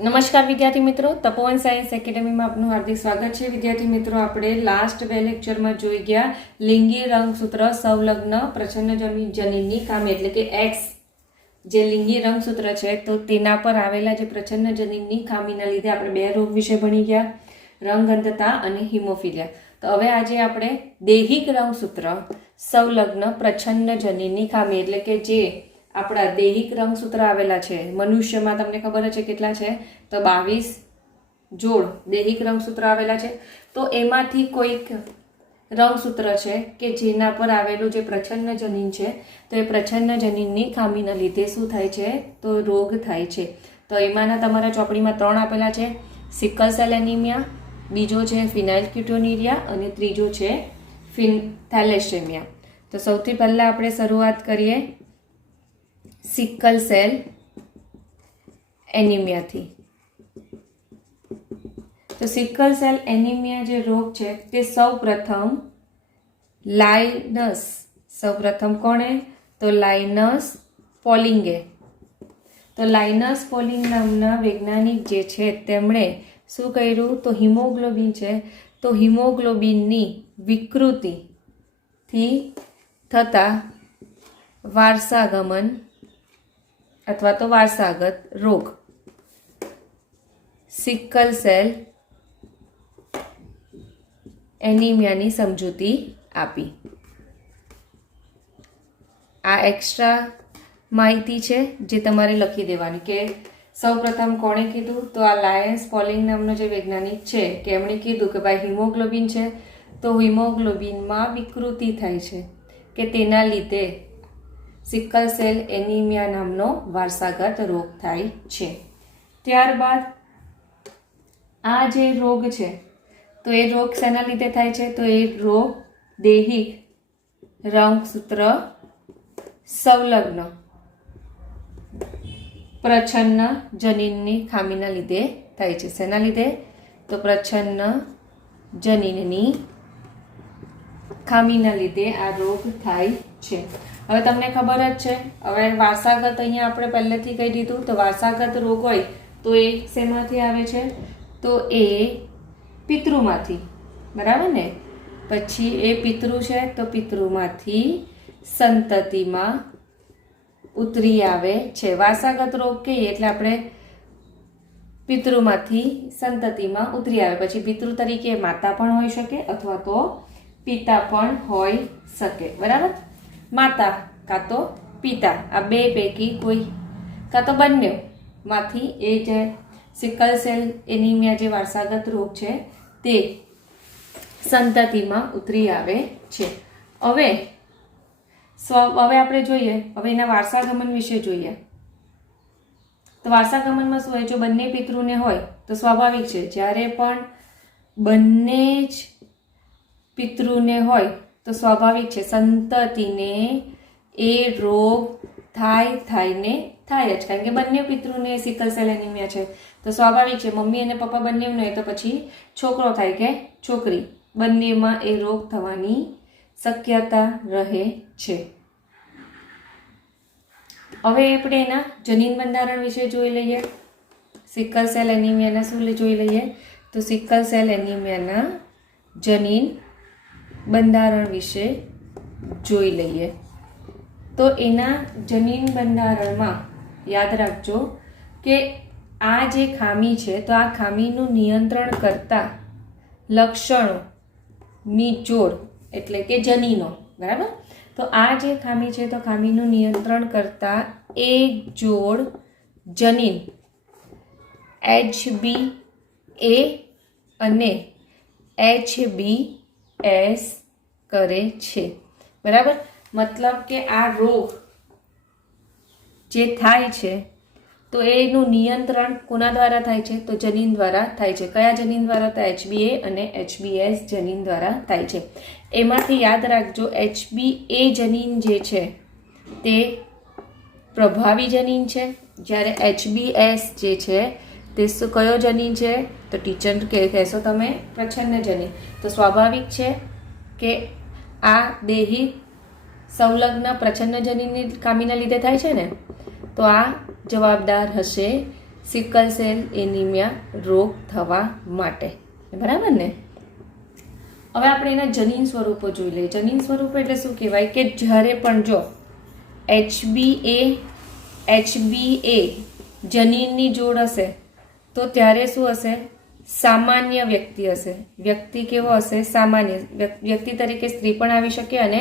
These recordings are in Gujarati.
નમસ્કાર વિદ્યાર્થી મિત્રો, તપોવન સાયન્સ એકેડેમીમાં આપનું હાર્દિક સ્વાગત છે। વિદ્યાર્થી મિત્રો, આપણે લાસ્ટ બે લેક્ચરમાં જોઈ ગયા લિંગી રંગસૂત્ર સંલગ્ન પ્રચ્છન્ન જનીનની ખામી, એટલે કે એક્સ જે લિંગી રંગસૂત્ર છે તો તેના પર આવેલા જે પ્રચ્છન્ન જનીનની ખામીના લીધે આપણે બે રોગ વિશે ભણી ગયા, રંગઅંધતા અને હિમોફિલિયા। તો હવે આજે આપણે દૈહિક રંગસૂત્ર સંલગ્ન પ્રચ્છન્ન જનીનની ખામી, એટલે કે જે આપણા દૈહિક રંગસૂત્ર આવેલા છે મનુષ્યમાં, તમને ખબર છે કેટલા છે તો 22 જોડ દૈહિક રંગસૂત્ર આવેલા છે। તો એમાંથી કોઈક રંગસૂત્ર છે કે જેના પર આવેલું જે પ્રચ્છન્ન જનીન છે તો એ પ્રચ્છન્ન જનીનની ખામીના લીધે શું થાય છે તો રોગ થાય છે। તો એમાંના તમારા ચોપડીમાં 3 આપેલા છે, સિકલ સેલ એનિમિયા, બીજો છે ફિનાઇલક્યુટોનિરિયા અને ત્રીજો છે થેલેસેમિયા। તો સૌથી પહેલા આપણે શરૂઆત કરીએ સિકલ સેલ એનિમિયાથી। તો સિકલ સેલ એનિમિયા જે રોગ છે તે સૌપ્રથમ કોણે તો લાઇનસ પોલિંગે। તો લાઇનસ પોલિંગ નામના વૈજ્ઞાનિક જે છે તેમણે શું કર્યું તો હિમોગ્લોબિન છે તો હિમોગ્લોબિનની વિકૃતિથી થતા વારસાગમન અથવા તો વારસાગત રોગ સિકલ સેલ એનિમિયાની સમજૂતી આપી। આ એક્સ્ટ્રા માહિતી છે જે તમારે લખી દેવાની કે સૌપ્રથમ કોણે કીધું તો આ લાયન્સ પોલિંગ નામનો જે વૈજ્ઞાનિક છે કે એમણે કીધું કે ભાઈ હિમોગ્લોબિન છે તો હિમોગ્લોબિનમાં વિકૃતિ થાય છે કે તેના લીધે સિકલ સેલ એનિમિયા નામનો વારસાગત રોગ થાય છે। ત્યારબાદ આ જે રોગ છે તો એ રોગ શેના લીધે થાય છે તો એ રોગ દૈહિક રંગસૂત્ર સંલગ્ન પ્રચ્છન્ન જનીનની ખામીના લીધે થાય છે। શેના લીધે તો પ્રચ્છન્ન જનીનની ખામીના લીધે આ રોગ થાય છે। હવે તમને ખબર જ છે, હવે વારસાગત અહીંયા આપણે પહેલેથી કહી દીધું, તો વારસાગત રોગ હોય તો એ શેમાંથી આવે છે તો એ પિતૃમાંથી, બરાબર ને। પછી એ પિતૃ છે તો પિતૃમાંથી સંતતિમાં ઉતરી આવે છે। વારસાગત રોગ કહીએ એટલે આપણે પિતૃમાંથી સંતતિમાં ઉતરી આવે, પછી પિતૃ તરીકે માતા પણ હોઈ શકે અથવા તો પિતા પણ હોઈ શકે, બરાબર। માતા કાં તો પિતા, આ બે પૈકી કોઈ કાં તો બંને માંથી એ જે સિકલ સેલ એનિમિયા જે વારસાગત રોગ છે તે સંતતિમાં ઉતરી આવે છે। હવે આપણે જોઈએ, હવે એના વારસાગમન વિશે જોઈએ। તો વારસાગમનમાં શું હોય, જો બંને પિતૃને હોય તો સ્વાભાવિક છે જ્યારે પણ બંને જ પિતૃને હોય તો સ્વાભાવિક છે સંતતિને એ રોગ થાય જ, કારણ કે બંને પિતૃને સિકલ સેલ એનિમિયા છે તો સ્વાભાવિક છે મમ્મી અને પપ્પા બંને હોય તો પછી છોકરો થાય કે છોકરી, બંનેમાં એ રોગ થવાની શક્યતા રહે છે। હવે આપણે એના જનીન બંધારણ વિશે જોઈ લઈએ। સિકલ સેલ એનિમિયાના શું જોઈ લઈએ તો સિકલ સેલ એનિમિયાના જનીન બંધારણ વિશે જોઈ લઈએ। તો એના જનીન બંધારણમાં યાદ રાખજો કે આ જે ખામી છે તો આ ખામીનું નિયંત્રણ કરતા લક્ષણોની જોડ એટલે કે જનીનો, બરાબર। તો આ જે ખામી છે તો ખામીનું નિયંત્રણ કરતા એક જોડ જનીન HbA અને HbS કરે છે, બરાબર। મતલબ કે આ રોગ જે થાય છે તો એનું નિયંત્રણ કોના દ્વારા થાય છે તો જનીન દ્વારા થાય છે। કયા જનીન દ્વારા? તો HbA અને HbS જનીન દ્વારા થાય છે। એમાંથી યાદ રાખજો HbA જનીન જે છે તે પ્રભાવી જનીન છે, જ્યારે HbS જે છે તે કયો જનીન છે તો ટીચર કહેશો તમે પ્રચ્છન્ન જનીન। તો સ્વાભાવિક છે કે આ દૈહિક સંલગ્ન પ્રચ્છન્ન જનીનની ખામીના લીધે થાય છે ને, તો આ જવાબદાર હશે સિકલ સેલ એનિમિયા રોગ થવા માટે, બરાબર ને? હવે આપણે એના જનીન સ્વરૂપો જોઈ લઈએ. જનીન સ્વરૂપો એટલે શું કહેવાય કે જ્યારે પણ જો HbA જનીનની જોડ હશે તો ત્યારે શું હશે? સામાન્ય વ્યક્તિ હશે. વ્યક્તિ કેવો હશે? સામાન્ય વ્યક્તિ તરીકે સ્ત્રી પણ આવી શકે અને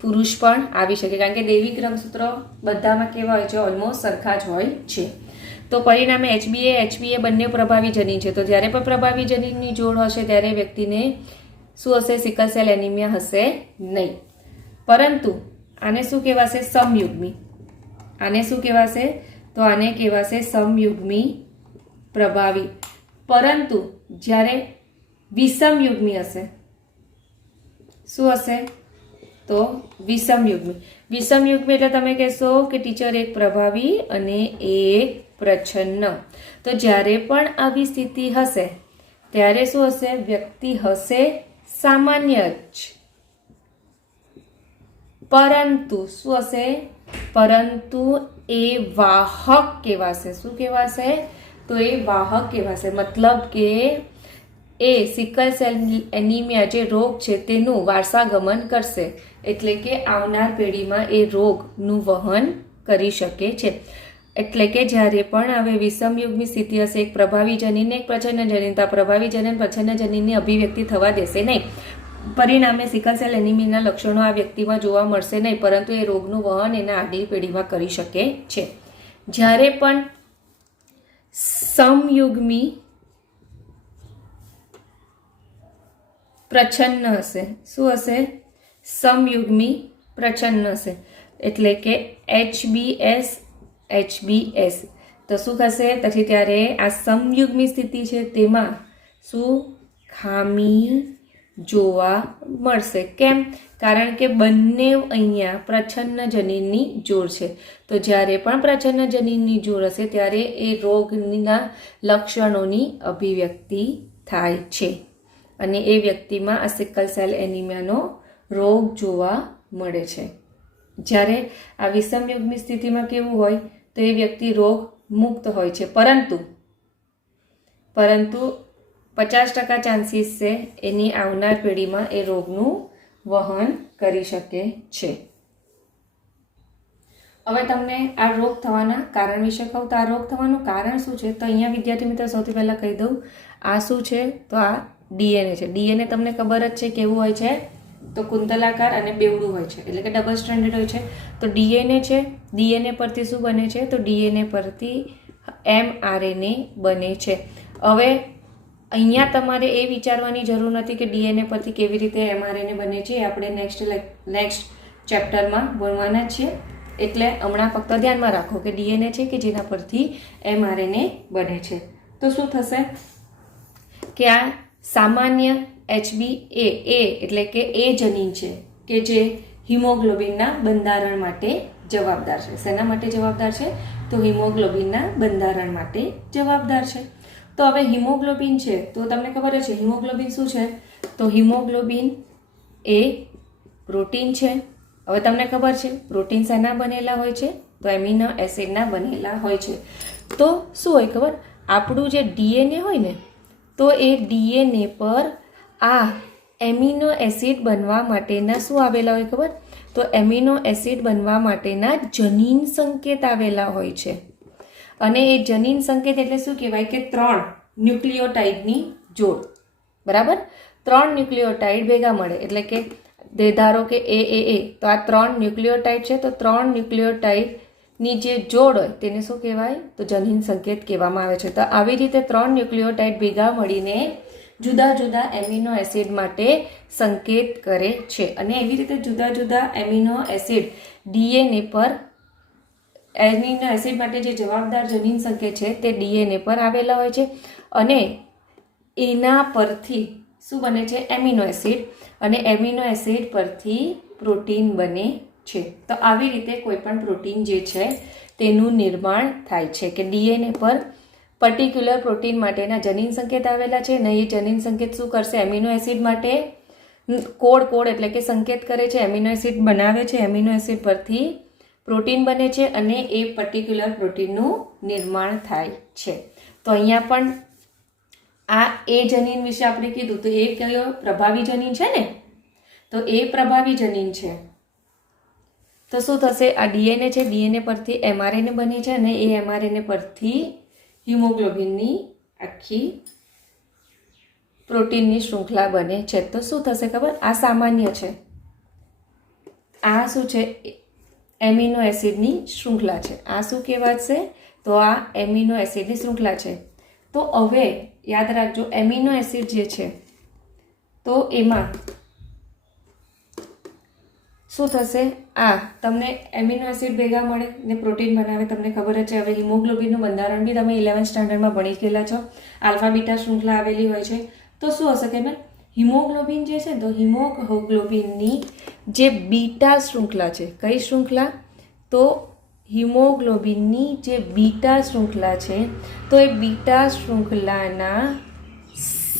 પુરુષ પણ આવી શકે, કારણ કે દૈવિક રંગસૂત્રો બધામાં કેવા હોય છે? ઓલમોસ્ટ સરખા જ હોય છે. તો પરિણામે HbA બંને પ્રભાવી જનીન છે. તો જ્યારે પણ પ્રભાવી જનીનની જોડ હશે ત્યારે વ્યક્તિને શું હશે? સિકલ સેલ એનિમિયા હશે નહીં. પરંતુ આને શું કહેવાશે? સમયુગ્મી. આને શું કહેવાશે? તો આને કહેવાશે સમયુગ્મી પ્રભાવી. પરંતુ જ્યારે વિષમયુગ્મી હશે, શું હશે? તો વિષમયુગ્મી. વિષમયુગ્મી એટલે તમે કહેશો કે ટીચર એક પ્રભાવી અને એક પ્રચ્છન્ન. તો જ્યારે પણ આવી સ્થિતિ હશે ત્યારે શું હશે? વ્યક્તિ હશે સામાન્ય જ, પરંતુ શું હશે? પરંતુ એ વાહક કહેવાશે. શું કહેવાશે? તો એ વાહક કહેવાશે. મતલબ કે એ સિકલ સેલ એનિમિયા જે રોગ છે તેનું વારસાગમન કરશે, એટલે કે આવનાર પેઢીમાં એ રોગનું વહન કરી શકે છે. એટલે કે જ્યારે પણ હવે વિષમયુગ્મી સ્થિતિ હશે, એક પ્રભાવી જનીન એક પ્રચ્છન્ન જનીન, તો પ્રભાવી જનીન પ્રચ્છન્ન જનીનની અભિવ્યક્તિ થવા દેશે નહીં. પરિણામે સિકલ સેલ એનિમિયાના લક્ષણો આ વ્યક્તિમાં જોવા મળશે નહીં, પરંતુ એ રોગનું વહન એના આગલી પેઢીમાં કરી શકે છે. જ્યારે પણ સમયુગ્મી પ્રચ્છન્ન હશે, શું હશે? સમયુગ્મી પ્રચ્છન્ન હશે, એટલે કે HbS. તો શું થશે પછી? ત્યારે આ સમયુગ્મી સ્થિતિ છે તેમાં શું? ખામી જોવા મળશે. કેમ? કારણ કે બંને અહીંયા પ્રચ્છન્ન જનીનની જોડ છે. તો જ્યારે પણ પ્રચ્છન્ન જનીનની જોડ હશે ત્યારે એ રોગના લક્ષણોની અભિવ્યક્તિ થાય છે અને એ વ્યક્તિમાં આ સિકલ સેલ એનિમિયાનો રોગ જોવા મળે છે. જ્યારે આ વિષમયુગ્મી સ્થિતિમાં કેવું હોય? તો એ વ્યક્તિ રોગ મુક્ત હોય છે, પરંતુ 50% ચાન્સીસ છે એની આવનાર પેઢીમાં એ રોગનું વહન કરી શકે છે. હવે તમને આ રોગ થવાના કારણ વિશે કહું તો આ રોગ થવાનું કારણ શું છે? તો અહીંયા વિદ્યાર્થી મિત્રો સૌથી પહેલાં કહી દઉં, આ શું છે? તો આ ડીએનએ છે. ડીએનએ તમને ખબર જ છે કેવું હોય છે? તો કુંતલાકાર અને બેવડું હોય છે, એટલે કે ડબલ સ્ટ્રેન્ડેડ હોય છે. તો ડીએનએ છે, ડીએનએ પરથી શું બને છે? તો ડીએનએ પરથી mRNA બને છે. હવે અહીંયા તમારે એ વિચારવાની જરૂર નથી કે ડીએનએ પરથી કેવી રીતે mRNA બને છે, આપણે નેક્સ્ટ ચેપ્ટરમાં ભણવાના છીએ. એટલે હમણાં ફક્ત ધ્યાનમાં રાખો કે ડીએનએ છે કે જેના પરથી mRNA બને છે. તો શું થશે કે આ સામાન્ય HbA એટલે કે એ જનીન છે કે જે હિમોગ્લોબિનના બંધારણ માટે જવાબદાર છે. શેના માટે જવાબદાર છે? તો હિમોગ્લોબિનના બંધારણ માટે જવાબદાર છે. તો હવે હિમોગ્લોબિન છે તો તમને ખબર છે હિમોગ્લોબિન શું છે? તો હિમોગ્લોબિન એ પ્રોટીન છે. હવે તમને ખબર છે પ્રોટીન શેના બનેલા હોય છે? તો એમિનો એસિડના બનેલા હોય છે. તો શું હોય ખબર? આપણું જે ડીએનએ હોય ને, તો એ ડીએનએ પર આ એમિનો એસિડ બનવા માટેના શું આવેલા હોય ખબર? તો એમિનો એસિડ બનવા માટેના જનીન સંકેત આવેલા હોય છે. અને એ જનીન સંકેત એટલે શું કહેવાય? કે 3 ન્યુક્લિયોટાઇડની જોડ, બરાબર? 3 ન્યુક્લિયોટાઇડ ભેગા મળે, એટલે કે ધારો કે A તો આ 3 ન્યુક્લિયોટાઇડ છે. તો 3 ન્યુક્લિયોટાઇડની જે જોડ હોય તેને શું કહેવાય? તો જનીન સંકેત કહેવામાં આવે છે. તો આવી રીતે 3 ન્યુક્લિયોટાઇડ ભેગા મળીને જુદા જુદા એમિનો એસિડ માટે સંકેત કરે છે. અને એવી રીતે જુદા જુદા એમિનો એસિડ ડીએનએ પર એમિનો એસિડ માટે જે જવાબદાર જનીન સંકેત છે તે ડીએનએ પર આવેલા હોય છે. અને એના પરથી શું બને છે? Amino acid. અને એમિનો એસિડ પરથી પ્રોટીન બને છે. તો આવી રીતે કોઈ પણ પ્રોટીન જે છે તેનું નિર્માણ થાય છે કે ડીએનએ પર પર્ટિક્યુલર પ્રોટીન માટેના જનીન સંકેત આવેલા છે. અને એ જનીન સંકેત શું કરશે? એમિનો એસિડ માટે કોડ એટલે કે સંકેત કરે છે, એમિનો એસિડ બનાવે છે. એમિનો એસિડ પરથી પ્રોટીન બને છે અને એ પર્ટિક્યુલર પ્રોટીનનું નિર્માણ થાય છે. તો અહીંયા પણ આ એ જનીન વિશે આપણે કીધું તો એ કયો પ્રભાવી જનીન છે ને, તો એ પ્રભાવી જનીન છે. તો શું થશે, આ ડીએનએ છે, ડીએનએ પરથી એમઆરએનએ બને છે અને એ એમઆરએનએ પરથી હિમોગ્લોબિનની આખી પ્રોટીનની શૃંખલા બને છે. તો શું થશે ખબર, આ સામાન્ય છે, આ શું છે એમિનો એસિડની શૃંખલા છે. આ શું કહેવાશે, તો આ એમિનો એસિડની શૃંખલા છે. તો હવે યાદ રાખજો, એમિનો એસિડ જે છે તો એમાં શું થશે, આ તમને એમિનો એસિડ ભેગા મળે ને પ્રોટીન બનાવે, તમને ખબર જ છે. હવે હિમોગ્લોબિનનું બંધારણ બી તમે 11th સ્ટાન્ડર્ડમાં ભણી ગયેલા છો, આલ્ફા બીટા શૃંખલા આવેલી હોય છે. તો શું હશે કે હિમોગ્લોબિન જે છે તો હિમોગ્લોબિનની જે બીટા શૃંખલા છે, કઈ શૃંખલા, તો હિમોગ્લોબિનની જે બીટા શૃંખલા છે તો એ બીટા શૃંખલાના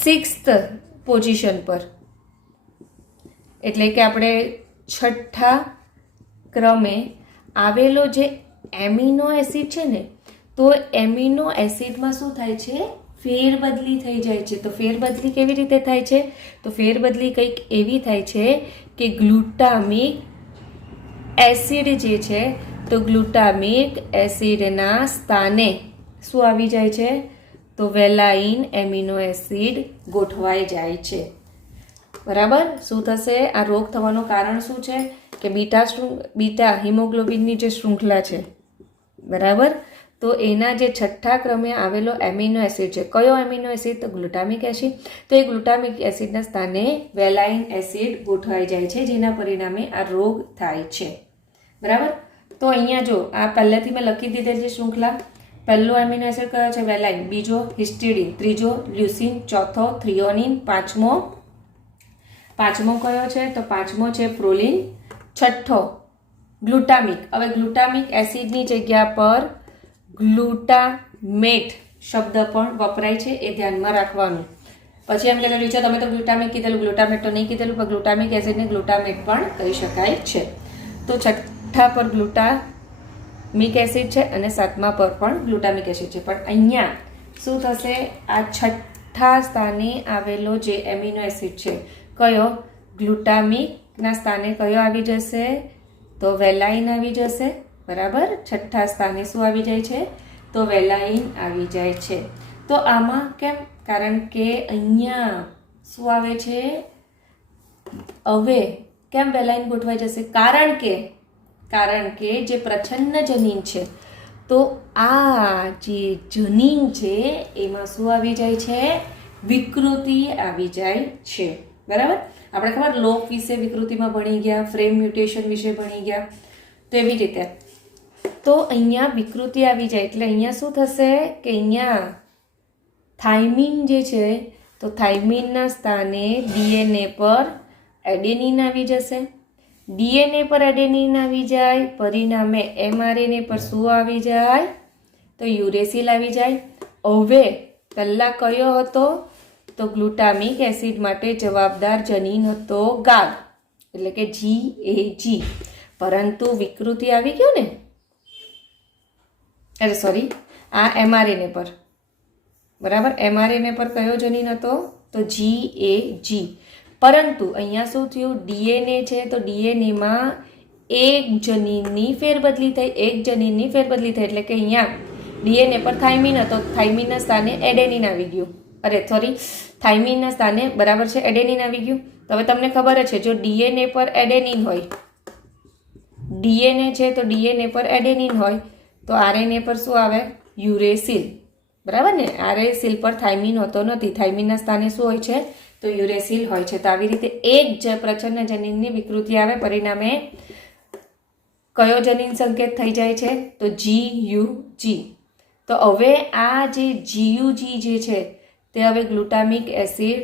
6th પોઝિશન પર, એટલે કે આપણે 6ઠ્ઠા ક્રમે આવેલો જે એમિનો એસિડ છે ને, તો એમિનો એસિડમાં શું થાય છે, ફેરબદલી થઈ જાય છે. તો ફેરબદલી કેવી રીતે થાય છે, તો ફેરબદલી કંઈક એવી થાય છે કે ગ્લુટામિક એસિડ જે છે તો ગ્લુટામિક એસિડના સ્થાને શું આવી જાય છે, તો વેલાઇન એમિનો એસિડ ગોઠવાઈ જાય છે. બરાબર. શું થશે, આ રોગ થવાનું કારણ શું છે કે બીટા હિમોગ્લોબિનની જે શૃંખલા છે, બરાબર, તો એના જે 6ઠ્ઠા ક્રમે આવેલો એમિનો એસિડ છે, કયો એમિનો એસિડ, તો ગ્લુટામિક એસિડ, તો એ ગ્લુટામિક એસિડના સ્થાને વેલાઇન એસિડ ગોઠવાઈ જાય છે, જેના પરિણામે આ રોગ થાય છે. બરાબર. તો અહીંયા જો આ પહેલેથી મેં લખી દીધેલી શૃંખલા, પહેલો એમિનો એસિડ કયો છે, વેલાઇન, બીજો હિસ્ટિડિન, ત્રીજો લ્યુસીન, ચોથો થ્રિયોનિન, પાંચમો કયો છે, તો પાંચમો છે પ્રોલિન, છઠ્ઠો ગ્લુટામિક. હવે ગ્લુટામિક એસિડની જગ્યા પર ગ્લુટામેટ શબ્દ પણ વપરાય છે, એ ધ્યાનમાં રાખવાનું. પછી એમ કહેલું છે તમે તો ગ્લુટામિક કીધેલું, ગ્લુટામેટ તો નહીં કીધેલું, પણ ગ્લુટામિક એસિડને ગ્લુટામેટ પણ કહી શકાય છે. તો છઠ્ઠા પર ગ્લુટામિક એસિડ છે અને 7મા પર પણ ગ્લુટામિક એસિડ છે. પણ અહીંયા શું થશે, આ છઠ્ઠા સ્થાને આવેલો જે એમિનો એસિડ છે, કયો, ગ્લુટામિકના સ્થાને કયો આવી જશે, તો વેલાઇન આવી જશે. બરાબર. છઠ્ઠા સ્થાને શું આવી જાય છે, તો વેલાઇન આવી જાય છે. તો આમાં કેમ, કારણ કે અહીંયા શું આવે છે, હવે કેમ વેલાઇન ગોઠવાઈ જશે, કારણ કે જે પ્રચ્છન્ન જનીન છે તો આ જે જનીન છે એમાં શું આવી જાય છે, વિકૃતિ આવી જાય છે. બરાબર. આપણે ખબર લોપ વિશે વિકૃતિમાં ભણી ગયા, ફ્રેમ મ્યુટેશન વિશે ભણી ગયા, તો એવી રીતે તો અહીંયા વિકૃતિ આવી જાય એટલે અહીંયા શું થશે કે અહીંયા થાઇમિન જે છે તો થાઇમિનના સ્થાને ડીએનએ પર એડેનિન આવી જશે. ડીએનએ પર એડેનિન આવી જાય, પરિણામે એમઆરએનએ પર શું આવી જાય, તો યુરેસિલ આવી જાય. હવે પહેલાં કયો હતો, તો ગ્લુટામિક એસિડ માટે જવાબદાર જનીન હતો ગાગ, એટલે કે GAG, પરંતુ વિકૃતિ આવી ગયો ને, અરે સોરી, આ એમઆરએનએ પર, બરાબર, એમઆરએનએ પર કયો જનીન હતો, તો GAG. પરંતુ અહીંયા શું થયું, ડીએનએ છે તો ડીએનએમાં એક જનીનની ફેરબદલી થઈ, એટલે કે અહીંયા ડીએનએ પર થાઇમિન હતો, થાઇમિનના સ્થાને એડેનિન આવી ગયું, થાઇમિનના સ્થાને બરાબર છે એડેનિન આવી ગયું. તો હવે તમને ખબર જ છે, જો ડીએનએ પર એડેનિન હોય, ડીએનએ છે તો ડીએનએ પર એડેનિન હોય, તો આરએનએ પર શું આવે, યુરેસિલ. બરાબર ને, આરએસિલ પર થાઇમિન હોતો નથી, થાઇમિનના સ્થાને શું હોય છે, તો યુરેસિલ હોય છે. તો આવી રીતે એક જ પ્રચ્છન્ન જનીનની વિકૃતિ આવે, પરિણામે કયો જનીન સંકેત થઈ જાય છે, તો GUG. તો હવે આ જે GUG જે છે તે હવે ગ્લુટામિક એસિડ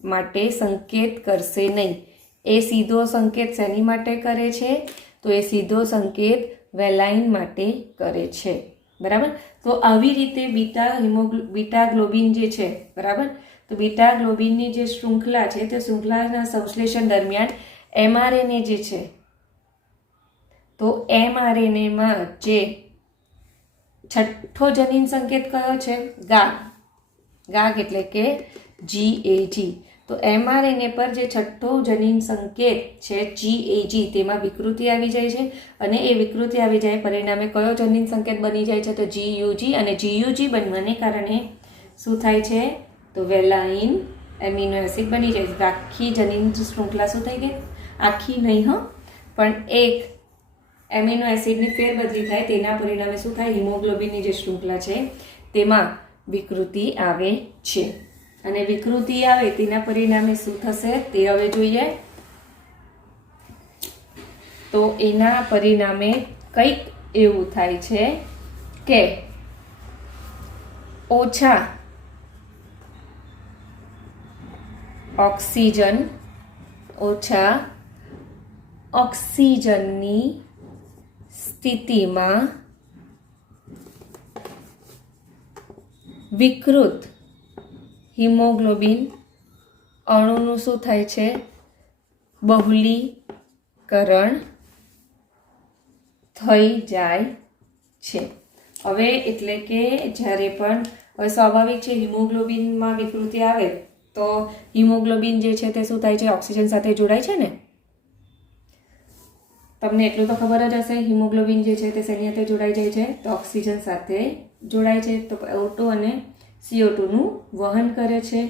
માટે સંકેત કરશે નહીં. એ સીધો સંકેત શેની માટે કરે છે, તો એ સીધો સંકેત વેલાઇન માટે કરે છે. બરાબર. તો આવી રીતે બીટા ગ્લોબિન જે છે, બરાબર, તો બીટા ગ્લોબિનની જે શૃંખલા છે તે શૃંખલાના સંશ્લેષણ દરમિયાન એમઆરએનએ જે છે તો mRNA જે છઠ્ઠો જનીન સંકેત કયો છે? ગાગ એટલે કે GAG. તો mRNA પર જે છઠ્ઠો જનીન સંકેત છે GAG, તેમાં વિકૃતિ આવી જાય છે અને એ વિકૃતિ આવી જાય પરિણામે કયો જનીન સંકેત બની જાય છે? તો GUG. અને GUG બનવાને કારણે શું થાય છે? તો વેલાઇન એમિનો એસિડ બની જાય છે. આખી જનીન શૃંખલા શું થઈ ગઈ? આખી નહીં પણ એક એમિનો એસિડની ફેરબદલી થાય, તેના પરિણામે શું થાય? હિમોગ્લોબિનની જે શૃંખલા છે તેમાં વિકૃતિ આવે છે. અને વિકૃતિ આવે તેના પરિણામે શું થશે તે હવે જોઈએ. તો એના પરિણામે કંઈક એવું થાય છે કે ઓછા ઓક્સિજનની સ્થિતિમાં વિકૃત હિમોગ્લોબિન અણુનું શું થાય છે? બહુલીકરણ થઈ જાય છે. હવે એટલે કે જ્યારે પણ હવે સ્વાભાવિક છે હિમોગ્લોબિનમાં વિકૃતિ આવે તો હિમોગ્લોબિન જે છે તે શું થાય છે? ઓક્સિજન સાથે જોડાય છે ને. તમને એટલું તો ખબર જ હશે હિમોગ્લોબિન જે છે તે શેની સાથે જોડાઈ જાય છે? તો ઓક્સિજન સાથે જોડાય છે. તો O2 અને CO2 નું વહન કરે છે.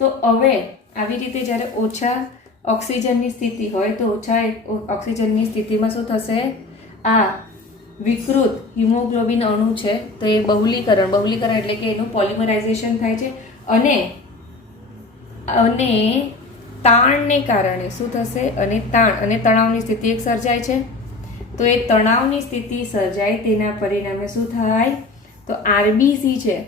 તો હવે આવી રીતે જ્યારે ઓછા ઓક્સિજનની સ્થિતિ હોય તો ઓછા ઓક્સિજનની સ્થિતિમાં શું થશે? આ વિકૃત હિમોગ્લોબિન અણુ છે તો એ બહુલીકરણ એટલે કે એનું પોલિમરાઇઝેશન થાય છે અને તાણને કારણે શું થશે? અને તાણ અને તણાવની સ્થિતિ એક સર્જાય છે. તો એ તણાવની સ્થિતિ સર્જાય તેના પરિણામે શું થાય? તો RBC છે.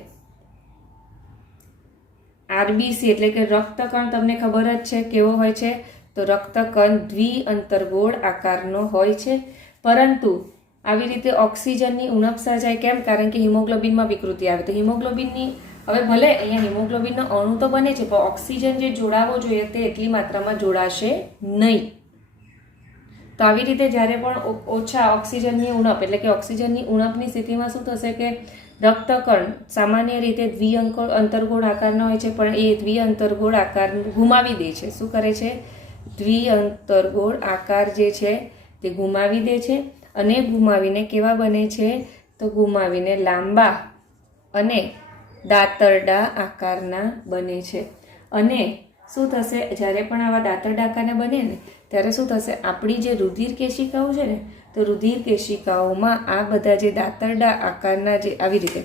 RBC એટલે કે રક્તકણ તમને ખબર જ છે કેવો હોય છે? તો રક્તકણ દ્વિઅંતરગોળ આકારનો હોય છે. પરંતુ આવી રીતે ઓક્સિજનની ઉણપ સર્જાય કેમ? કારણ કે હિમોગ્લોબિનમાં વિકૃતિ આવે. તો હિમોગ્લોબિનની હવે ભલે અહીંયા હિમોગ્લોબિનનો અણુ તો બને છે પણ ઓક્સિજન જે જોડાવો જોઈએ તે એટલી માત્રામાં જોડાશે નહીં. તો આવી રીતે જ્યારે પણ ઓછા ઓક્સિજનની ઉણપ એટલે કે ઓક્સિજનની ઉણપની સ્થિતિમાં શું થશે કે રક્તકણ સામાન્ય રીતે દ્વિઅંતરગોળ આકારના હોય છે પણ એ દ્વિઅંતરગોળ આકાર ગુમાવી દે છે. શું કરે છે? દ્વિઅંતરગોળ આકાર જે છે તે ગુમાવી દે છે અને ગુમાવીને કેવા બને છે? તો ગુમાવીને લાંબા અને દાંતરડા આકારના બને છે. અને શું થશે? જ્યારે પણ આવા દાંતરડા આકારના બને ને ત્યારે શું થશે? આપણી જે રુધિર કેશિકાઓ છે ને તો રુધિર કેશિકાઓમાં આ બધા જે દાંતરડા આકારના જે આવી રીતે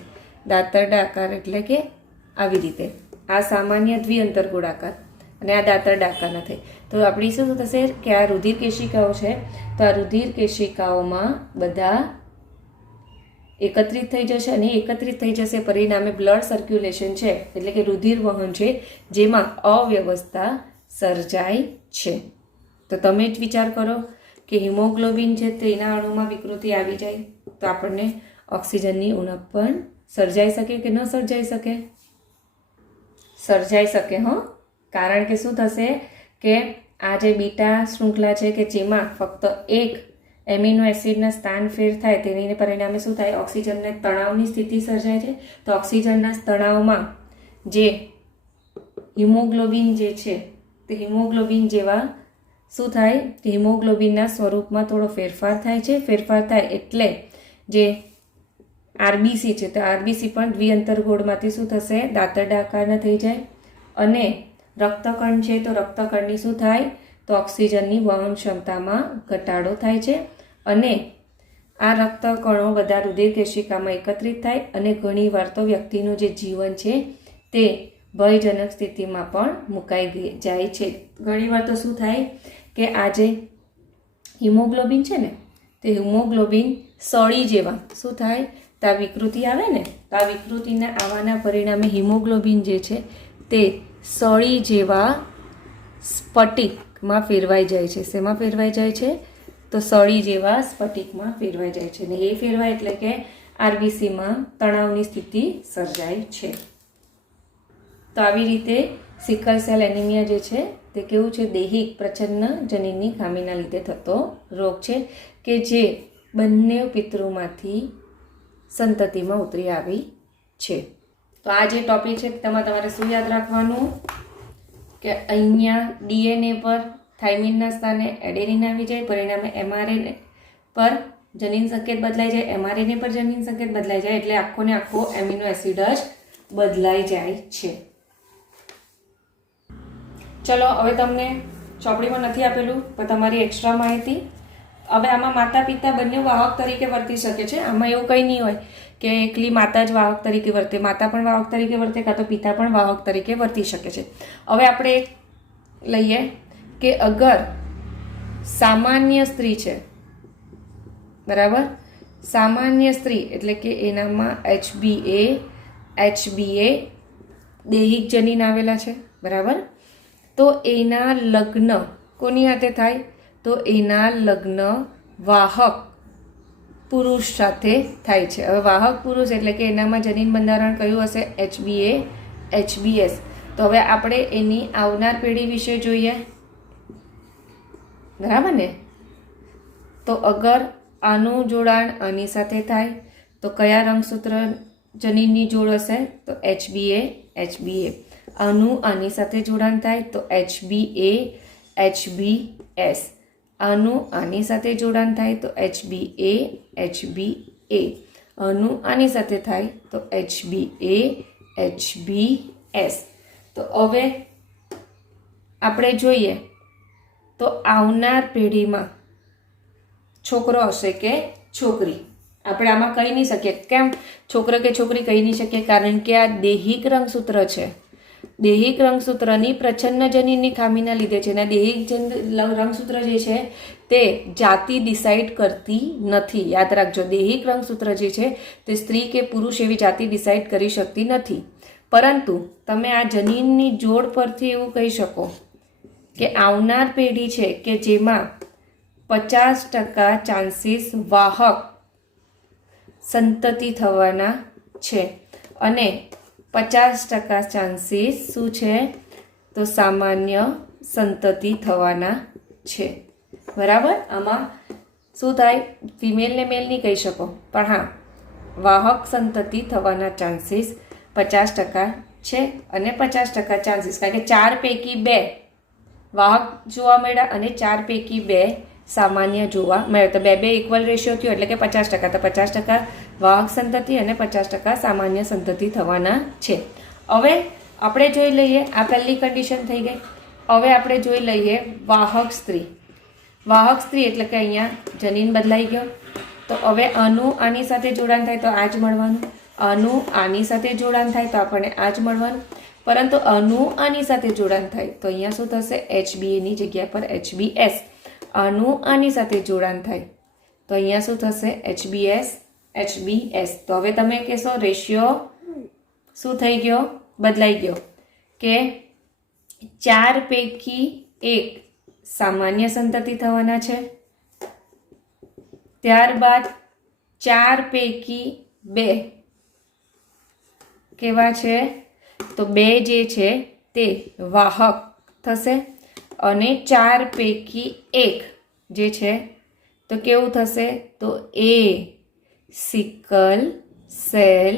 દાંતરડા આકાર એટલે કે આવી રીતે આ સામાન્ય દ્વિઅંતરગોળ આકાર અને આ દાંતરડા આકારના થઈ. તો આપણી શું થશે કે આ રુધિર કેશિકાઓ છે તો આ રુધિર કેશિકાઓમાં બધા એકત્રિત થઈ જશે અને એકત્રિત થઈ જશે પરિણામે બ્લડ સર્ક્યુલેશન છે એટલે કે રુધિર વહન છે જેમાં અવ્યવસ્થા સર્જાય છે. તો તમે જ વિચાર કરો કે હિમોગ્લોબિન છે તેના અણુમાં વિકૃતિ આવી જાય તો આપણને ઓક્સિજનની ઉણપ પણ સર્જાઈ શકે કે ન સર્જાઈ શકે? સર્જાઈ શકે. કારણ કે શું થશે કે આ જે બીટા શૃંખલા છે કે જેમાં ફક્ત એક એમિનો એસિડના સ્થાન ફેર થાય તેની પરિણામે શું થાય? ઓક્સિજનને તણાવની સ્થિતિ સર્જાય છે. તો ઓક્સિજનના તણાવમાં જે હિમોગ્લોબિન જે છે તે હિમોગ્લોબિન જેવા શું થાય? હિમોગ્લોબિનના સ્વરૂપમાં થોડો ફેરફાર થાય છે. ફેરફાર થાય એટલે જે RBC છે તો RBC પણ દ્વિઅંતરગોળમાંથી શું થશે? દાંતરડા આકારના થઈ જાય. અને રક્તકણ છે તો રક્તકણની શું થાય? તો ઓક્સિજનની વહન ક્ષમતામાં ઘટાડો થાય છે અને આ રક્તકણો બધા રુધિર કેશિકામાં એકત્રિત થાય અને ઘણીવાર તો વ્યક્તિનું જે જીવન છે તે ભયજનક સ્થિતિમાં પણ મુકાઈ જાય છે. ઘણીવાર તો શું થાય કે આ જે હિમોગ્લોબિન છે ને તે હિમોગ્લોબિન સળી જેવા શું થાય? તો આ વિકૃતિ આવે ને તો આ વિકૃતિના આવવાના પરિણામે હિમોગ્લોબિન જે છે તે સળી જેવા સ્ફટિકમાં ફેરવાઈ જાય છે. શેમાં ફેરવાઈ જાય છે? તો સળી જેવા સ્ફટિકમાં ફેરવાઈ જાય છે. અને એ ફેરવાય એટલે કે RBCમાં તણાવની સ્થિતિ સર્જાય છે. તો આવી રીતે સિકલ સેલ એનિમિયા જે છે તે કેવું છે? દૈહિક પ્રચ્છન્ન જનીનની ખામીના લીધે થતો રોગ છે કે જે બંને પિતૃમાંથી સંતતિમાં ઉતરી આવી છે. તો આ જે ટોપિક છે તેમાં તમારે શું યાદ રાખવાનું કે અહીંયા ડીએનએ પર થાઇમિનના સ્થાને એડેનિન આવી જાય, પરિણામે એમઆરએનએ પર જનીન સંકેત બદલાઈ જાય, એમઆરએનએ પર જનીન સંકેત બદલાઈ જાય, એટલે આખો ને આખો એમિનો એસિડ જ બદલાઈ જાય છે. ચલો હવે તમને ચોપડીમાં નથી આપેલું પણ તમારી એક્સ્ટ્રા માહિતી. હવે આમાં માતા પિતા બંને વાહક તરીકે વર્તી શકે છે. આમાં એવું કંઈ નહીં હોય કે એકલી માતા જ વાહક તરીકે વર્તે, માતા પણ વાહક તરીકે વર્તે, કાં તો પિતા પણ વાહક તરીકે વર્તી શકે છે. હવે આપણે એક લઈએ કે અગર સામાન્ય સ્ત્રી છે, બરાબર, સામાન્ય સ્ત્રી એટલે કે એનામાં HbA દૈહિક જનીન આવેલા છે, બરાબર, તો એના લગ્ન કોની સાથે થાય? તો એના લગ્ન વાહક પુરુષ સાથે થાય છે. હવે વાહક પુરુષ એટલે કે એનામાં જનીન બંધારણ કયું હશે? HbA HbS. તો હવે આપણે એની આવનાર પેઢી વિશે જોઈએ, બરાબર ને? તો અગર આનું જોડાણ આની સાથે થાય તો કયા રંગસૂત્ર જનીનની જોડ હશે? તો HbA HbA. આનું આની સાથે જોડાણ થાય તો HbA HbS. આનું આની સાથે જોડાણ થાય તો HbA HbA. આનું આની સાથે થાય તો HbA HbS. તો હવે આપણે જોઈએ તો આવનાર પેઢીમાં છોકરો હશે કે છોકરી? આપણે આમાં કહી નહીં શકીએ. કેમ છોકરો કે છોકરી કહી નહીં શકીએ? કારણ કે આ દૈહિક રંગસૂત્ર છે. દૈહિક રંગસૂત્રની પ્રચ્છન્ન જનીનની ખામીના લીધે છે. અને દૈહિક રંગસૂત્ર જે છે તે જાતિ ડિસાઇડ કરતી નથી. યાદ રાખજો, દૈહિક રંગસૂત્ર જે છે તે સ્ત્રી કે પુરુષ એવી જાતિ ડિસાઇડ કરી શકતી નથી. પરંતુ તમે આ જનીનની જોડ પરથી એવું કહી શકો કે આવનાર પેઢી છે કે જેમાં 50% ચાન્સીસ વાહક સંતતિ થવાના છે અને 50% ચાન્સીસ શું છે? તો સામાન્ય સંતતિ થવાના છે, બરાબર. આમાં શું થાય? ફિમેલ ને મેલ નહીં કહી શકો, પણ હા વાહક સંતતિ થવાના ચાન્સીસ 50% છે અને 50% ચાન્સીસ, કારણ કે 4 પૈકી 2 વાહક જોવા મળ્યા અને 4 પૈકી 2 સામાન્ય જોવા મળ્યો. તો 2-2 ઇક્વલ રેશિયો થયો એટલે કે 50%. તો 50% વાહક સંતતિ અને 50% સામાન્ય સંતતિ થવાના છે. હવે આપણે જોઈ લઈએ, આ પહેલી કન્ડિશન થઈ ગઈ. હવે આપણે જોઈ લઈએ વાહક સ્ત્રી. વાહક સ્ત્રી એટલે કે અહીંયા જનીન બદલાઈ ગયો. તો હવે આનું આની સાથે જોડાણ થાય તો આ જ મળવાનું, આનું આની સાથે જોડાણ થાય તો આપણને આ જ મળવાનું. પરંતુ આનું આની સાથે જોડાણ થાય તો અહીંયા શું થશે? HbAની જગ્યા પર HbS. આનું આની સાથે જોડાણ થાય તો અહીંયા શું થશે? HbS HbS. તો હવે તમે કહેશો રેશિયો શું થઈ ગયો? બદલાઈ ગયો કે 4 પૈકી 1 સામાન્ય સંતતિ થવાના છે, ત્યારબાદ 4 પૈકી 2 કેવા છે? તો 2 જે છે તે વાહક થશે અને 4 પૈકી 1 જે છે તો કેવું થશે? તો એ સિકલ સેલ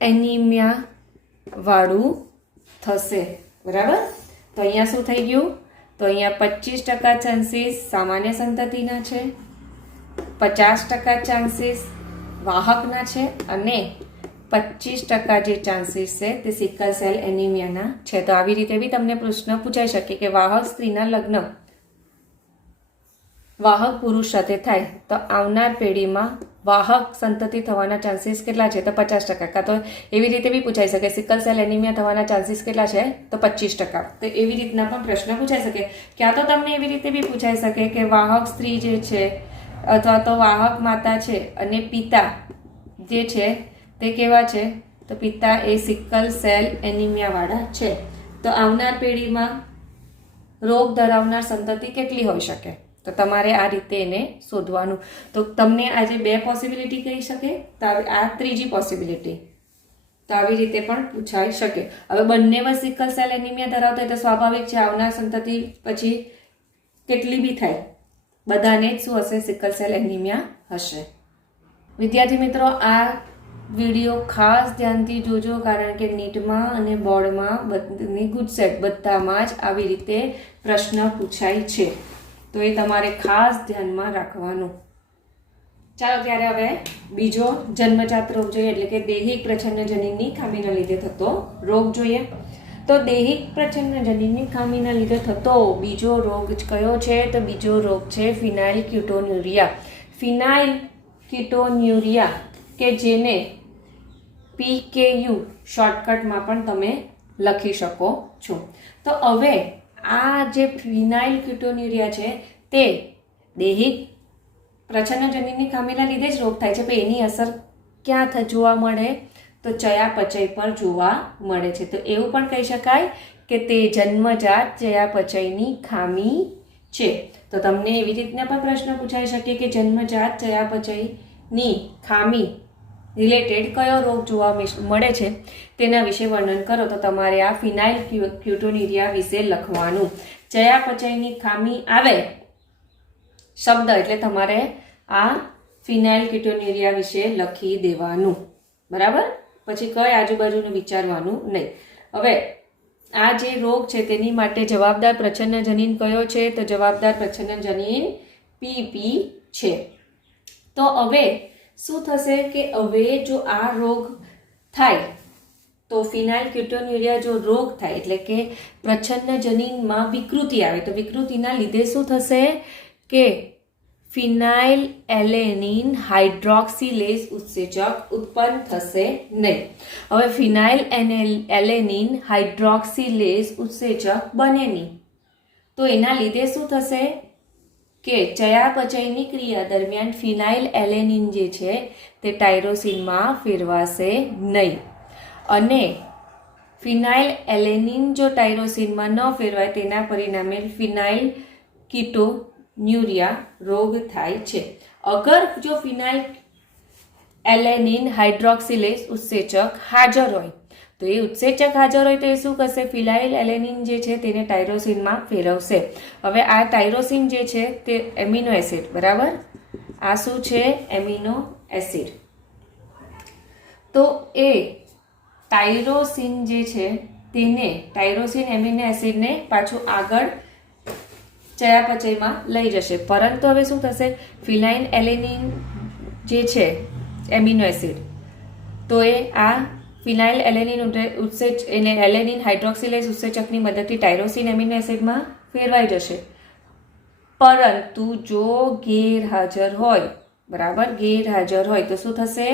એનિમિયા વાળું થશે, બરાબર. તો અહીંયા શું થઈ ગયું? તો અહીંયા 25% ચાન્સીસ સામાન્ય સંતતિના છે, 50% ચાન્સીસ વાહકના છે અને 25% જે ચાન્સીસ છે તે સિકલ સેલ એનિમિયાના છે. તો આવી રીતે બી તમને પ્રશ્ન પૂછાઈ શકે કે વાહક સ્ત્રીના લગ્ન વાહક પુરુષ સાથે થાય તો આવનાર પેઢીમાં વાહક સંતતિ થવાના ચાન્સીસ કેટલા છે? તો 50%. કાં તો એવી રીતે બી પૂછાઈ શકે સિકલ સેલ એનિમિયા થવાના ચાન્સીસ કેટલા છે? તો 25%. તો એવી રીતના પણ પ્રશ્ન પૂછાઈ શકે. ક્યાં તો તમને એવી રીતે બી પૂછાઈ શકે કે વાહક સ્ત્રી જે છે અથવા તો વાહક માતા છે અને પિતા જે છે તે કેવા છે? તો પિતા એ સિકલ સેલ એનિમિયાવાળા છે. તો આવનાર પેઢીમાં રોગ ધરાવનાર સંતતિ કેટલી હોઈ શકે? તો તમારે આ રીતે એને શોધવાનું. તો તમને આજે 2 પોસિબિલિટી કહી શકે, તો આ ત્રીજી પોસિબિલિટી. તો આવી રીતે પણ પૂછાઈ શકે. હવે બંનેમાં સિકલ સેલ એનિમિયા ધરાવતા હોય તો સ્વાભાવિક છે આવનાર સંતતિ પછી કેટલી બી થાય બધાને જ શું હશે, સિકલ સેલ એનિમિયા હશે. વિદ્યાર્થી મિત્રો, આ વિડીયો ખાસ ધ્યાનથી જોજો, કારણ કે નીટમાં અને બોર્ડમાં બધાની ગુજસેટ બધામાં જ આવી રીતે પ્રશ્ન પૂછાય છે, તો એ તમારે ખાસ ધ્યાનમાં રાખવાનું. ચાલો ત્યારે હવે બીજો જન્મજાત રોગ જોઈએ, એટલે કે દૈહિક પ્રચ્છન્નજનીનની ખામીના લીધે થતો રોગ જોઈએ. તો દૈહિક પ્રચ્છન્નજનીનની ખામીના લીધે થતો બીજો રોગ કયો છે? તો બીજો રોગ છે ફિનાઇલ કીટોન્યુરિયા. ફિનાઇલ કીટોન્યુરિયા કે જેને PKU શોર્ટકટમાં પણ તમે લખી શકો છો. તો હવે આ જે ફિનાઇલ કીટોન્યુરિયા છે તે દૈહિક પ્રચ્છન્નજનીનની ખામીના લીધે જ રોગ થાય છે, પણ એની અસર ક્યાં જોવા મળે? તો ચયાપચય પર જોવા મળે છે. તો એવું પણ કહી શકાય કે તે જન્મજાત ચયાપચયની ખામી છે. તો તમને એવી રીતના પણ પ્રશ્ન પૂછાઈ શકે કે જન્મજાત ચયાપચયની ખામી રિલેટેડ કયો રોગ જોવા મળે છે તેના વિશે વર્ણન કરો. તો તમારે આ ફિનાઇલ કીટોન્યુરિયા વિશે લખવાનું. ચયાપચયની ખામી આવે શબ્દ એટલે તમારે આ ફિનાઇલ કીટોન્યુરિયા વિશે લખી દેવાનું, બરાબર? પછી કઈ આજુબાજુનું વિચારવાનું નહીં. હવે આ જે રોગ છે તેની માટે જવાબદાર પ્રચ્છન્નજનીન કયો છે? તો જવાબદાર પ્રચ્છન્નજનીન PP છે. તો હવે શું થશે કે હવે જો આ રોગ થાય તો ફિનાઇલ કીટોન્યુરિયા જો રોગ થાય એટલે કે પ્રચ્છન્નજનીનમાં વિકૃતિ આવે, તો વિકૃતિના લીધે શું થશે કે ફિનાઇલ એલેનિન હાઇડ્રોક્સિલેઝ ઉત્સેચક ઉત્પન્ન થશે નહીં. હવે ફિનાઇલ એલેનિન હાઇડ્રોક્સિલેઝ ઉત્સેચક બને નહીં, તો એના લીધે શું થશે કે ચયાપચયની ક્રિયા દરમિયાન ફિનાઇલ એલેનિન જે છે તે ટાયરોસિનમાં ફેરવાશે નહીં, અને ફિનાઇલ એલેનિન જો ટાયરોસિનમાં ન ફેરવાય તેના પરિણામે ફિનાઇલ કીટોન્યુરિયા રોગ થાય છે. અગર જો ફિનાઇલ એલેનિન હાઇડ્રોક્સિલેઝ ઉત્સેચક હાજર હોય તો એ ઉત્સેચક હાજર હોય તો એ શું કરશે? ફિનાઇલ એલેનિન જે છે તેને ટાયરોસિનમાં ફેરવશે. હવે આ ટાયરોસિન જે છે તે એમિનો એસિડ, બરાબર? આ શું છે? Amino acid. તો એ ટાયરોસિન જે છે તેને ટાયરોસિન એમિનો એસિડને પાછું આગળ ચયાપચયમાં લઈ જશે, પરંતુ હવે શું થશે? ફિનાઇલ એલેનિન જે છે એમિનો એસિડ, તો એ આ ફિનાઇલ એલેનિન એલેનિન હાઇડ્રોક્સિલેઝ ઉત્સેચકની મદદથી ટાયરોસિન એમિનો એસિડમાં ફેરવાઈ જશે. પરંતુ જો ગેરહાજર હોય, બરાબર, ગેરહાજર હોય તો શું થશે?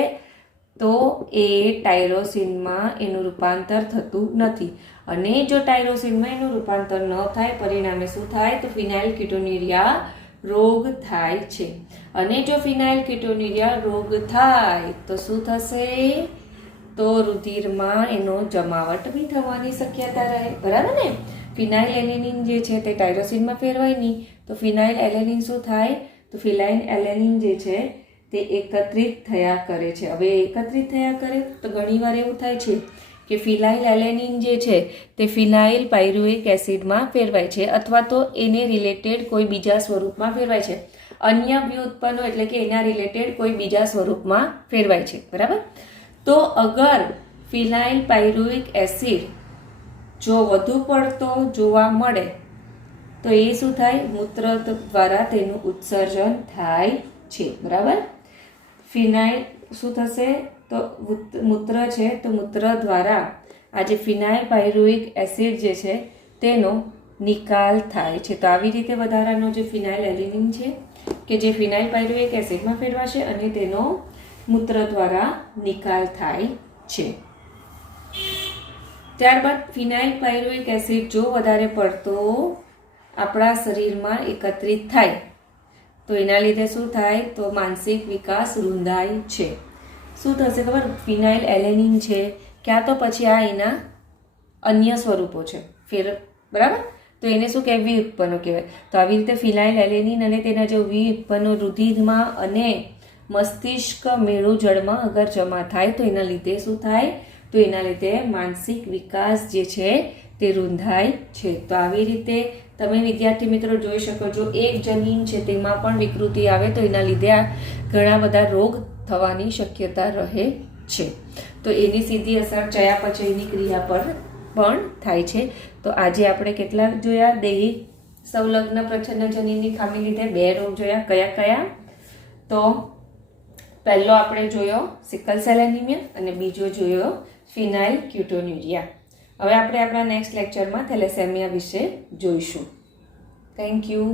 તો એ ટાયરોસિનમાં એનું રૂપાંતર થતું નથી, અને જો ટાયરોસિનમાં એનું રૂપાંતર ન થાય પરિણામે શું થાય? તો ફિનાઇલ કીટોન્યુરિયા રોગ થાય છે. અને જો ફિનાઇલ કીટોન્યુરિયા રોગ થાય તો શું થશે? તો રુધિરમાં એનો જમાવટ બી થવાની શક્યતા રહે, બરાબર ને? ફિનાઇલ એલેનિન જે છે તે ટાયરોસિનમાં ફેરવાય નહીં, તો ફિનાઇલ એલેનિન શું થાય? તો ફિનાઇલ એલેનિન જે છે તે એકત્રિત થયા કરે છે. હવે એકત્રિત થયા કરે તો ઘણીવાર એવું થાય છે કે ફિનાઇલ એલેનિન જે છે તે ફિનાઇલ પાયરુવેટ એસિડમાં ફેરવાય છે, અથવા તો એને રિલેટેડ કોઈ બીજા સ્વરૂપમાં ફેરવાય છે. અન્ય વ્યુત્પન્નો એટલે કે એના રિલેટેડ કોઈ બીજા સ્વરૂપમાં ફેરવાય છે, બરાબર? તો અગર ફિનાઇલ પાયરુવેટ એસિડ જો વધુ પડતો જોવા મળે તો એ શું થાય? મૂત્ર દ્વારા તેનું ઉત્સર્જન થાય છે, બરાબર? ફિનાઇલ શું થશે? તો મૂત્ર છે તો મૂત્ર દ્વારા આ જે ફિનાઇલ પાયરુવેટ એસિડ જે છે તેનો નિકાલ થાય છે. તો આવી રીતે વધારાનો જે ફિનાઇલ એલેનિન છે કે જે ફિનાઇલ પાયરુવેટ એસિડમાં ફેરવાશે અને તેનો મૂત્ર દ્વારા નિકાલ થાય છે. ત્યારબાદ ફિનાઇલ પાયરુવેટ એસિડ જો વધારે પડતો આપણા શરીરમાં એકત્રિત થાય તો એના લીધે શું થાય? તો માનસિક વિકાસ રૂંધાય છે. શું થશે ખબર? ફિનાઇલ એલેનિન છે ક્યાં તો પછી આ એના અન્ય સ્વરૂપો છે બરાબર? તો એને શું કહેવાય? વિઉત્પન્નો કહેવાય. તો આવી રીતે ફિનાઇલ એલેનિન અને તેના જે વિઉત્પન્નો રુધિરમાં અને મસ્તિષ્ક મેરુજળમાં અગર જમા થાય તો એના લીધે શું થાય? તો એના લીધે માનસિક વિકાસ જે છે તે રૂંધાય છે. તો આવી રીતે તમે વિદ્યાર્થી મિત્રો જોઈ શકો છો, એક જનીન છે તેમાં પણ વિકૃતિ આવે તો એના લીધે આ ઘણા બધા રોગ થવાની શક્યતા રહે છે. તો એની સીધી અસર ચયાપચયની ક્રિયા પર પણ થાય છે. તો આજે આપણે કેટલા જોયા? દૈહિક સંલગ્ન પ્રચ્છન્ન જનીનની ખામી લીધે 2 રોગ જોયા. કયા કયા? તો પહેલો આપણે જોયો સિકલ સેલ એનિમિયા અને બીજો જોયો ફિનાઇલક્યુટોન્યુરિયા. હવે આપણે આપણા નેક્સ્ટ લેક્ચરમાં થેલેસેમિયા વિશે જોઈશું. Thank you.